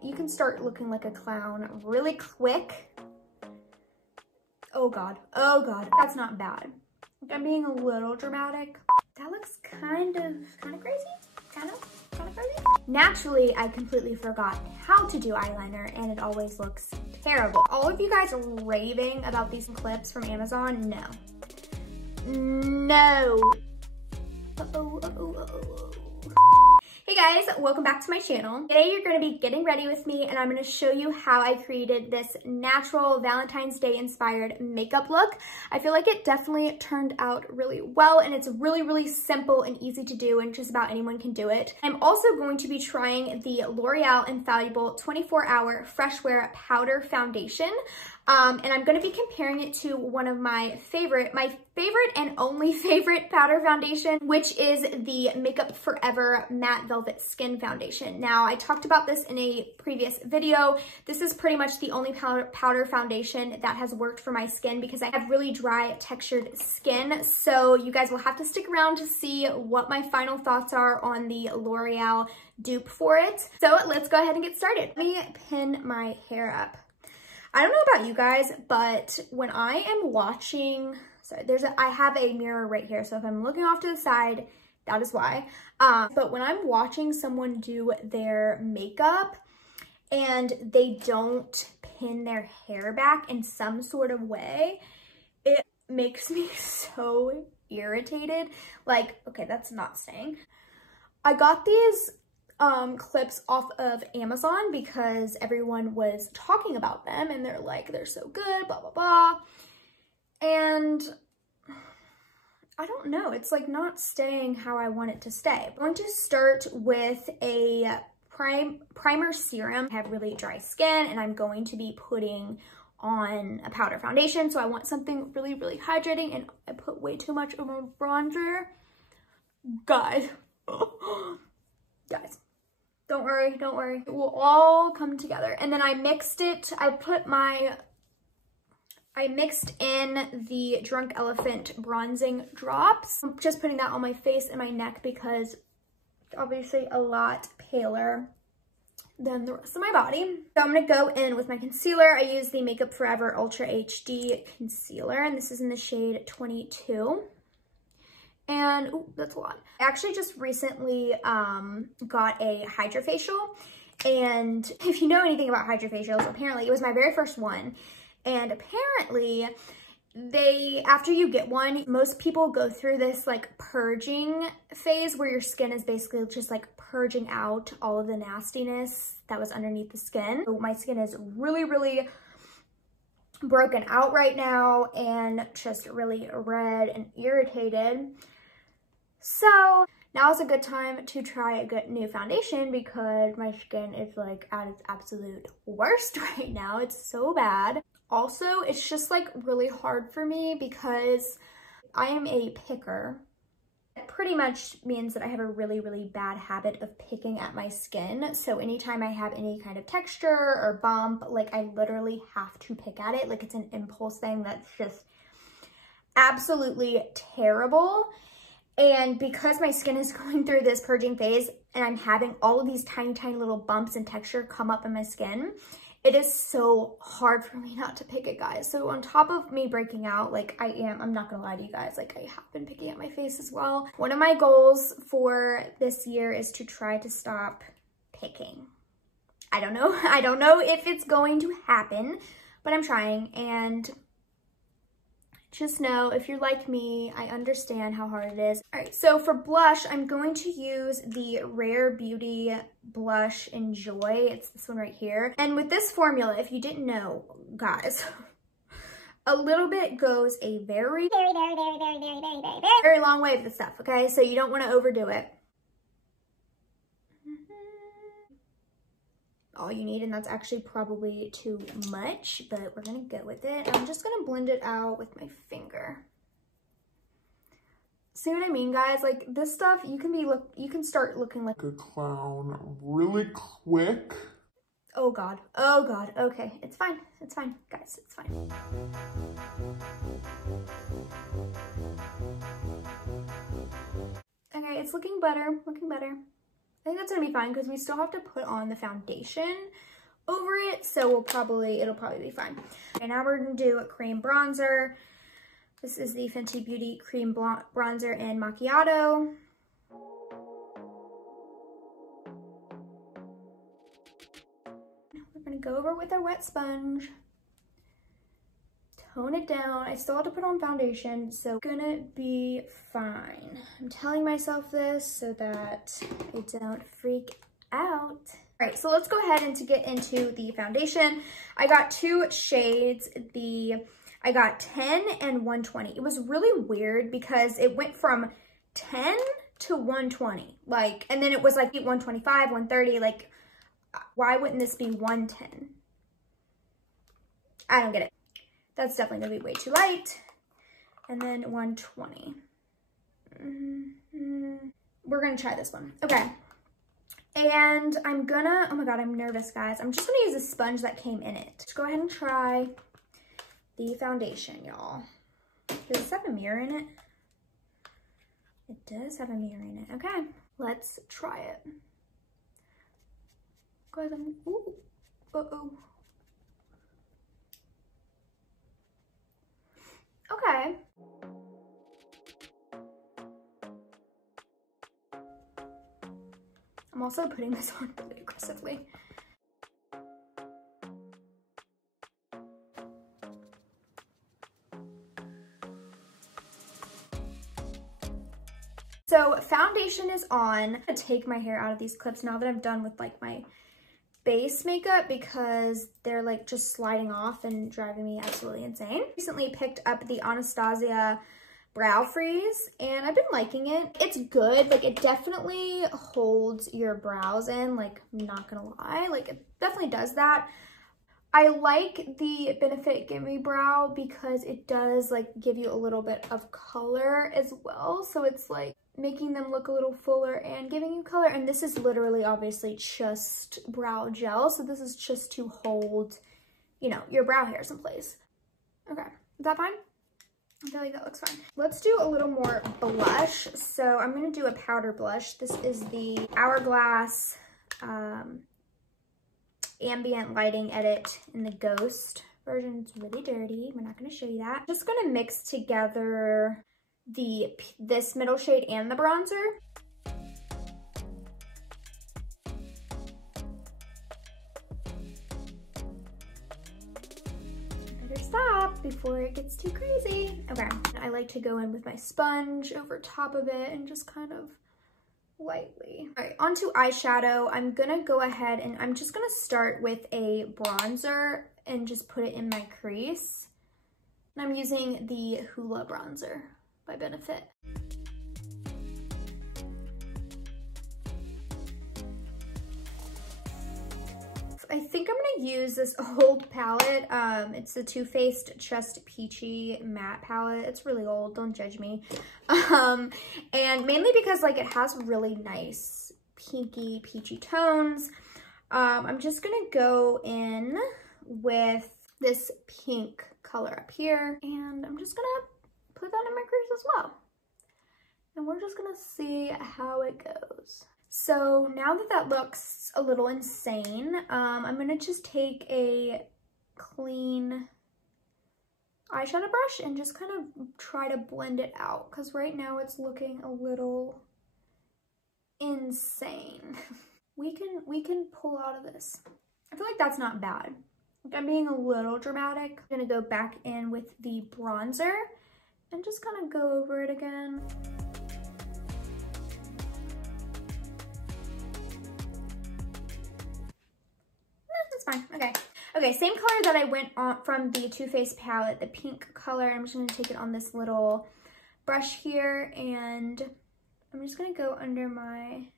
You can start looking like a clown really quick. Oh God, that's not bad. I'm being a little dramatic. That looks kind of crazy. Kind of crazy. Naturally, I completely forgot how to do eyeliner and it always looks terrible. All of you guys are raving about these clips from Amazon. No. No. Hey guys, welcome back to my channel. Today you're going to be getting ready with me and I'm going to show you how I created this natural Valentine's Day inspired makeup look. I feel like it definitely turned out really well and it's really simple and easy to do and just about anyone can do it. I'm also going to be trying the L'Oreal Infallible 24-Hour Fresh Wear Powder Foundation. And I'm going to be comparing it to one of my favorite and only favorite powder foundation, which is the Makeup Forever Matte Velvet Skin Foundation. Now, I talked about this in a previous video. This is pretty much the only powder foundation that has worked for my skin because I have really dry textured skin. So you guys will have to stick around to see what my final thoughts are on the L'Oreal dupe for it. So let's go ahead and get started. Let me pin my hair up. I don't know about you guys, but when I am watching, sorry, I have a mirror right here. So if I'm looking off to the side, that is why. But when I'm watching someone do their makeup and they don't pin their hair back in some sort of way, it makes me so irritated. Like, okay, that's not staying. I got these clips off of Amazon because everyone was talking about them and they're like, they're so good, blah, blah, blah. And I don't know, it's like not staying how I want it to stay. I'm going to start with a primer serum. I have really dry skin and I'm going to be putting on a powder foundation. So I want something really hydrating and I put way too much of my bronzer. Guys, guys. Don't worry. It will all come together. And then I mixed it. I mixed in the Drunk Elephant bronzing drops. I'm just putting that on my face and my neck because obviously a lot paler than the rest of my body. So I'm gonna go in with my concealer. I use the Makeup Forever Ultra HD concealer and this is in the shade 22. And, ooh, that's a lot. I actually just recently got a hydrofacial. And if you know anything about hydrofacials, apparently it was my very first one. And apparently after you get one, most people go through this like purging phase where your skin is basically just like purging out all of the nastiness that was underneath the skin. So my skin is really broken out right now and just really red and irritated. So now is a good time to try a good new foundation because my skin is like at its absolute worst right now. It's so bad. Also, it's just like really hard for me because I am a picker. It pretty much means that I have a really bad habit of picking at my skin. So anytime I have any kind of texture or bump, like I literally have to pick at it. Like it's an impulse thing that's just absolutely terrible. And because my skin is going through this purging phase and I'm having all of these tiny little bumps and texture come up in my skin, it is so hard for me not to pick it, guys. So on top of me breaking out, like I'm not gonna lie to you guys, like I have been picking at my face as well. One of my goals for this year is to try to stop picking. I don't know if it's going to happen, but I'm trying. And just know, if you're like me, I understand how hard it is. All right, so for blush, I'm going to use the Rare Beauty Blush Enjoy. It's this one right here. And with this formula, if you didn't know, guys, a little bit goes a very long way with this stuff, okay? So you don't want to overdo it. All you need, and that's actually probably too much, but we're gonna go with it. I'm just gonna blend it out with my finger. See what I mean, guys? Like this stuff, you can start looking like a clown really quick. Oh God, okay, it's fine, guys, it's fine. Okay, it's looking better. I think that's gonna be fine because we still have to put on the foundation over it, so it'll probably be fine. Okay, now we're gonna do a cream bronzer. This is the Fenty Beauty Cream Bronzer in Macchiato. We're gonna go over with our wet sponge, tone it down. I still have to put on foundation, so gonna be fine. I'm telling myself this so that I don't freak out. All right, so let's go ahead and to get into the foundation. I got two shades. I got 10 and 120. It was really weird because it went from 10 to 120, like, and then it was like 125, 130, like, why wouldn't this be 110? I don't get it. That's definitely gonna be way too light. And then 120. We're gonna try this one. Okay. And I'm gonna, oh my God, I'm nervous, guys. I'm just gonna use a sponge that came in it. Let's go ahead and try the foundation, y'all. Does this have a mirror in it? It does have a mirror in it. Okay, let's try it. Go ahead and, ooh, uh-oh. Okay. I'm also putting this on really aggressively. So foundation is on. I'm gonna take my hair out of these clips now that I'm done with like my base makeup because they're like just sliding off and driving me absolutely insane. Recently picked up the Anastasia brow freeze and I've been liking it. It's good, like it definitely holds your brows in, like I'm not gonna lie, like it definitely does that. I like the Benefit Gimme Brow because it does like give you a little bit of color as well. So it's like making them look a little fuller and giving you color. And this is literally obviously just brow gel. So this is just to hold, you know, your brow hairs in place. Okay, is that fine? I feel like that looks fine. Let's do a little more blush. So I'm gonna do a powder blush. This is the Hourglass Ambient Lighting Edit in the Ghost version. It's really dirty. We're not going to show you that. Just going to mix together this middle shade and the bronzer. Better stop before it gets too crazy. Okay, I like to go in with my sponge over top of it and just kind of lightly. All right, onto eyeshadow. I'm gonna go ahead and I'm just gonna start with a bronzer and just put it in my crease. And I'm using the Hoola bronzer by Benefit. I think I'm gonna use this old palette. It's the Too Faced Just Peachy matte palette. It's really old, don't judge me. And mainly because like it has really nice pinky peachy tones. I'm just gonna go in with this pink color up here and I'm just gonna put that in my crease as well. And we're just gonna see how it goes. So now that that looks a little insane, I'm gonna just take a clean eyeshadow brush and just kind of try to blend it out because right now it's looking a little insane. We can pull out of this. I feel like that's not bad. Like I'm being a little dramatic. I'm gonna go back in with the bronzer and just kind of go over it again. Fine. Okay, same color that I went on from the Too Faced palette, the pink color. I'm just going to take it on this little brush here and I'm just going to go under my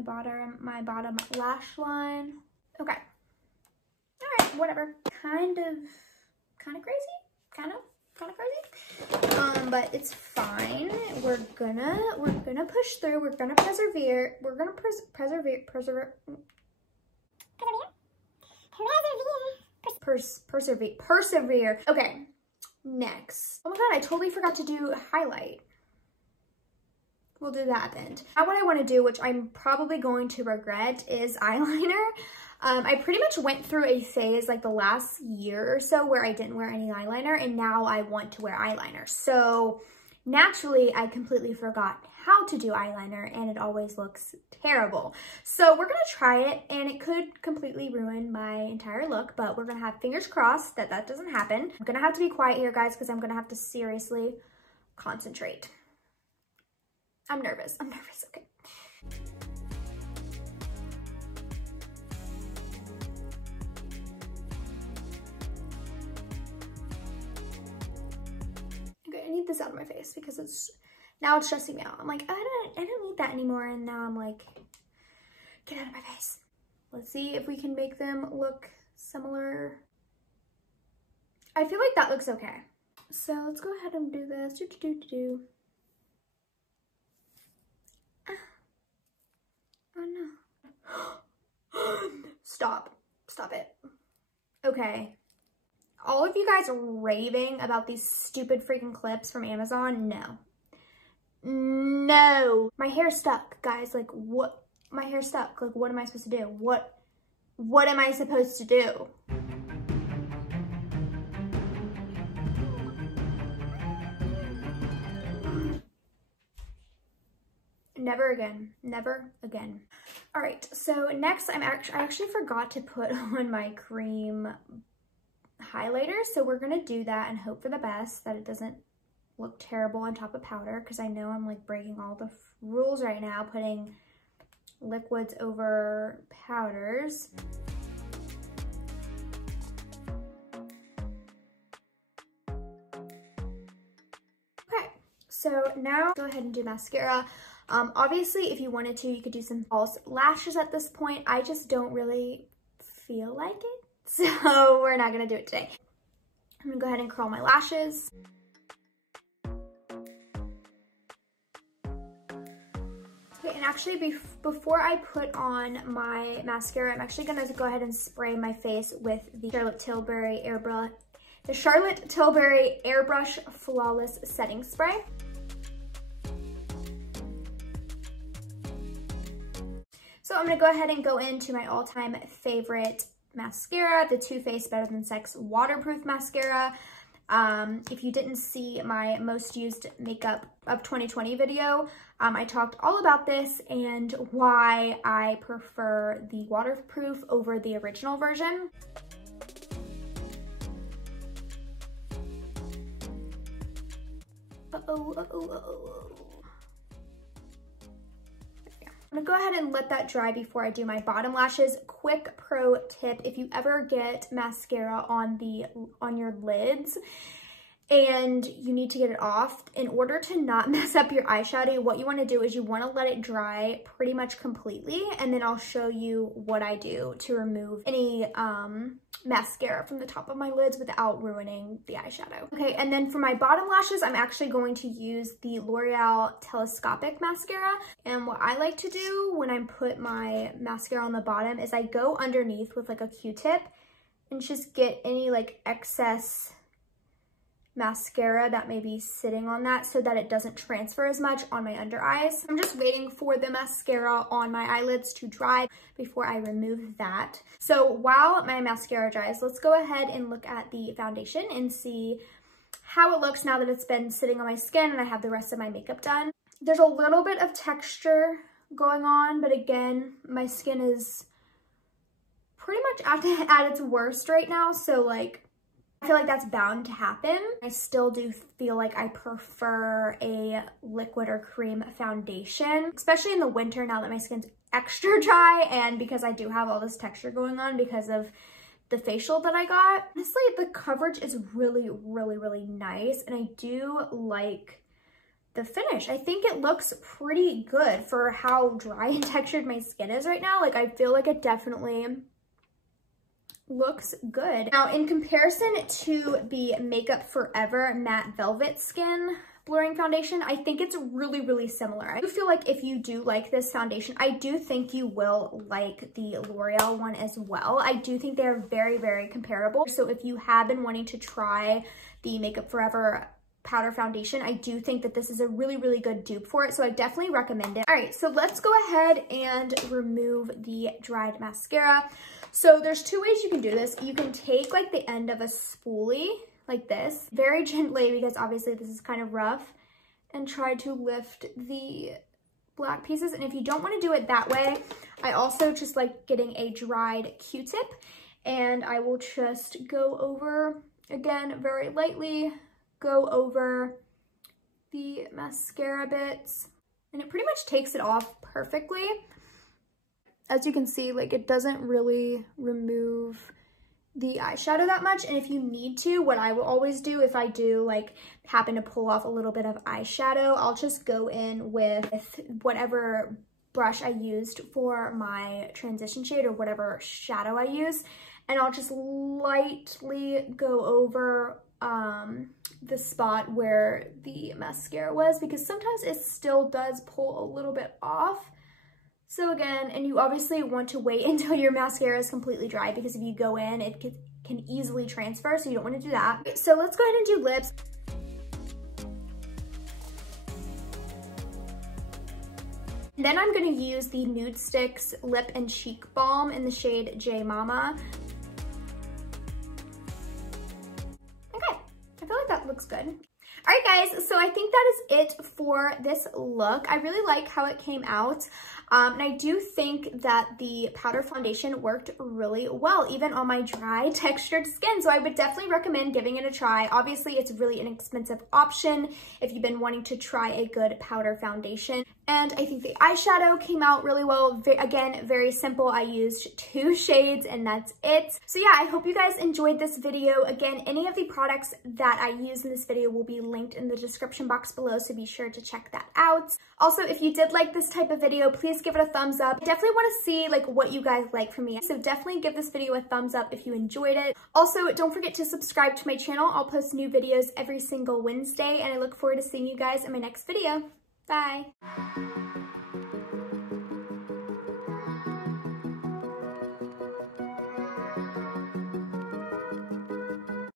bottom lash line. Okay. All right, whatever. Kind of crazy. Kind of crazy. But it's fine. We're gonna push through. We're gonna persevere. We're gonna persevere. Okay, next. Oh my god, I totally forgot to do highlight. we'll do that then. Now what I want to do, which I'm probably going to regret, is eyeliner. I pretty much went through a phase like the last year or so where I didn't wear any eyeliner, and now I want to wear eyeliner. So naturally, I completely forgot how to do eyeliner, and it always looks terrible. So we're gonna try it, and it could completely ruin my entire look, but we're gonna have fingers crossed that that doesn't happen. I'm gonna have to be quiet here, guys, because I'm gonna have to seriously concentrate. I'm nervous, okay. Okay, I need this out of my face because now it's stressing me out. I'm like, I don't need that anymore, and now I'm like, get out of my face. Let's see if we can make them look similar. I feel like that looks okay. So let's go ahead and do this. Oh no. Stop it. Okay. All of you guys are raving about these stupid freaking clips from Amazon. No. My hair stuck, guys. Like, what? My hair stuck. Like, what am I supposed to do? What am I supposed to do? Never again. Never again. All right, so next I actually forgot to put on my cream highlighter, so we're gonna do that and hope for the best that it doesn't look terrible on top of powder, because I know I'm like breaking all the rules right now, putting liquids over powders. Okay, so now go ahead and do mascara. Obviously, if you wanted to, you could do some false lashes at this point. I just don't really feel like it, so we're not gonna do it today. I'm gonna go ahead and curl my lashes. Okay, and actually before I put on my mascara, I'm actually gonna go ahead and spray my face with the Charlotte Tilbury Airbrush Flawless Setting Spray. So I'm gonna go ahead and go into my all-time favorite mascara, the Too Faced Better Than Sex Waterproof Mascara. If you didn't see my most used makeup of 2020 video, I talked all about this and why I prefer the waterproof over the original version. I'm gonna go ahead and let that dry before I do my bottom lashes. Quick pro tip, if you ever get mascara on your lids and you need to get it off, in order to not mess up your eyeshadow, what you want to do is you want to let it dry pretty much completely, and then I'll show you what I do to remove any mascara from the top of my lids without ruining the eyeshadow. Okay, and then for my bottom lashes, I'm actually going to use the L'Oreal Telescopic mascara. And what I like to do when I put my mascara on the bottom is I go underneath with like a Q-tip and just get any like excess mascara that may be sitting on that so that it doesn't transfer as much on my under eyes. I'm just waiting for the mascara on my eyelids to dry before I remove that. So while my mascara dries, let's go ahead and look at the foundation and see how it looks now that it's been sitting on my skin and I have the rest of my makeup done. There's a little bit of texture going on, but again, my skin is pretty much at its worst right now, so like I feel like that's bound to happen. I still do feel like I prefer a liquid or cream foundation, especially in the winter now that my skin's extra dry and because I do have all this texture going on because of the facial that I got. Honestly, the coverage is really, really, really nice, and I do like the finish. I think it looks pretty good for how dry and textured my skin is right now. Like, I feel like it definitely looks good. Now, in comparison to the Makeup Forever Matte Velvet Skin Blurring Foundation, I think it's really, really similar. I do feel like if you do like this foundation, I do think you will like the L'Oreal one as well. I do think they're very, very comparable. So if you have been wanting to try the Makeup Forever powder foundation, I do think that this is a really, really good dupe for it. So I definitely recommend it. All right, so let's go ahead and remove the dried mascara. So there's two ways you can do this. You can take like the end of a spoolie like this, very gently, because obviously this is kind of rough, and try to lift the black pieces. And if you don't want to do it that way, I also just like getting a dried Q-tip, and I will just go over, again, very lightly, go over the mascara bits, and it pretty much takes it off perfectly. As you can see, like it doesn't really remove the eyeshadow that much. And if you need to, what I will always do if I do like happen to pull off a little bit of eyeshadow, I'll just go in with whatever brush I used for my transition shade or whatever shadow I use, and I'll just lightly go over the spot where the mascara was, because sometimes it still does pull a little bit off. So again, and you obviously want to wait until your mascara is completely dry, because if you go in, it can easily transfer, so you don't want to do that. Okay, so let's go ahead and do lips. Then I'm going to use the Nudestix Lip and Cheek Balm in the shade JMAMA. Okay, I feel like that looks good. All right, guys, so I think that is it for this look. I really like how it came out. And I do think that the powder foundation worked really well, even on my dry textured skin. So I would definitely recommend giving it a try. Obviously, it's a really inexpensive option if you've been wanting to try a good powder foundation. And I think the eyeshadow came out really well. Again, very simple. I used 2 shades and that's it. So yeah, I hope you guys enjoyed this video. Again, any of the products that I use in this video will be linked in the description box below, so be sure to check that out. Also, if you did like this type of video, please give it a thumbs up. I definitely want to see like what you guys like from me, so definitely give this video a thumbs up if you enjoyed it. Also, don't forget to subscribe to my channel. I'll post new videos every single Wednesday, and I look forward to seeing you guys in my next video. Bye!